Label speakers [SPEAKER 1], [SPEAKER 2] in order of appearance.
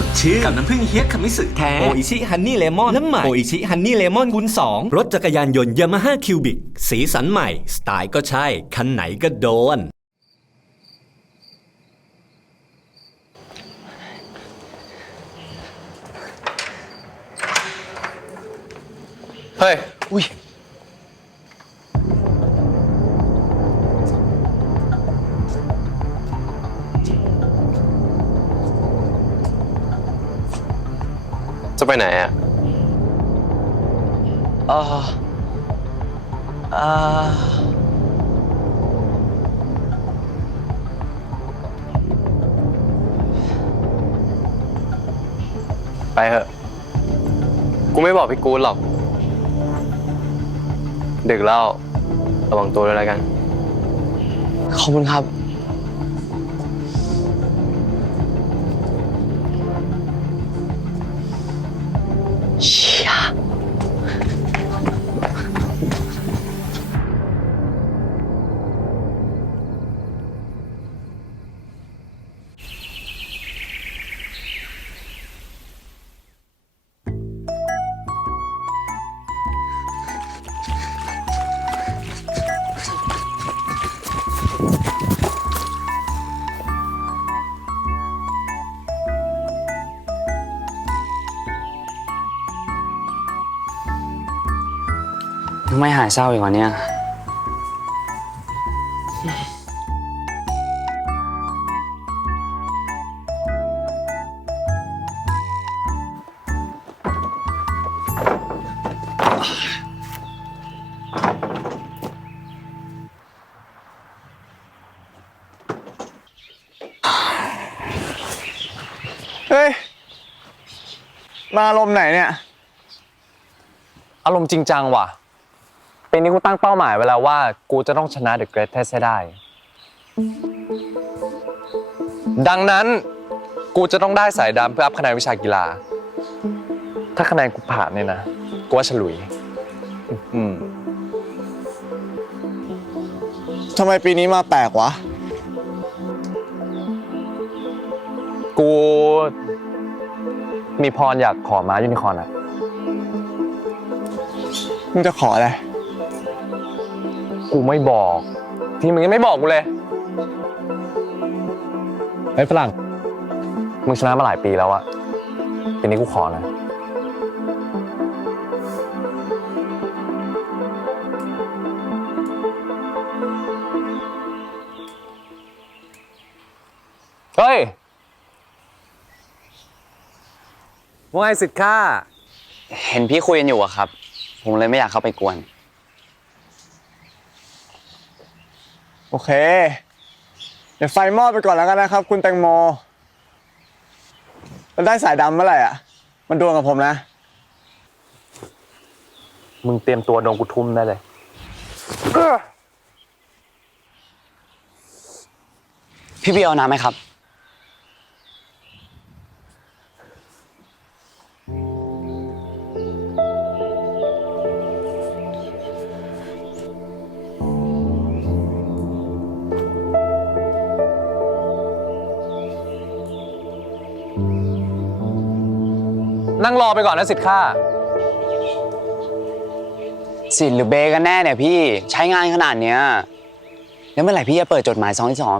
[SPEAKER 1] สดชื่นกับน้ำผึ้งเฮียคามิสึแท้
[SPEAKER 2] โออิชิฮันนี่เลมอนและใหม่โออิชิฮันนี่เลมอนคูณ2รถจักรยานยนต์ยามาฮ่าคิวบิกสีสันใหม่ สไตล์ก็ใช่ คันไหนก็โดน
[SPEAKER 3] เฮ้ย อุ้ย จะไปไหนอะ
[SPEAKER 4] เออเออ
[SPEAKER 3] ไปเถอะ กูไม่บอกพี่กูดหรอก ดึกแล้ว ระวังตัวด้วยแล้วกัน
[SPEAKER 4] ขอบคุณครับ ไม่หายเศร้าอีกวันเนี้ย
[SPEAKER 5] เฮ้ย มาอารมณ์ไหนเนี่ย
[SPEAKER 3] อารมณ์จริงจังว่ะ ปีนี้กูตั้งเป้าหมายไว้แล้วว่า กูจะต้องชนะ The Great Test ให้ได้ ดังนั้นกูจะต้องได้สายดำเพื่ออัพคะแนนวิชากีฬา ถ้าคะแนนกูผ่านเนี่ยนะ กูว่าฉลุย อืม
[SPEAKER 5] ทำไมปีนี้มาแปลกวะ
[SPEAKER 3] กู มีพรอยากขอม้ายูนิคอร์นอะ
[SPEAKER 5] มึงจะขออะไร
[SPEAKER 3] กูไม่บอก ที่มึงยังไม่บอกกูเลย ไอ้ยฝรั่ง มึงชนะมาหลายปีแล้วอะปีนี้กูขอนะ เฮ้ย ว่าไงสิทธิ์ข้า
[SPEAKER 4] เห็นพี่คุยกันอยู่อะครับ ผมเลยไม่อยากเข้าไปกวน
[SPEAKER 5] โอเค เดี๋ยวไฟมอดไปก่อนแล้วกันนะครับ คุณแตงโมแล้วได้สายดำเมื่อไหร่อะ มันดวลกับผมนะ
[SPEAKER 3] มึงเตรียมตัวโดนกูทุ่มได้เลย
[SPEAKER 4] พี่เบียร์เอาน้ำไหมครับ
[SPEAKER 3] นั่งรอไปก่อนนะสิทธิ์ข้า
[SPEAKER 4] สิทธิ์หรือเบกันแน่เนี่ยพี่ใช้งานขนาดเนี้ยแล้วเมื่อไหร่พี่จะเปิดจดหมายซองที่สอง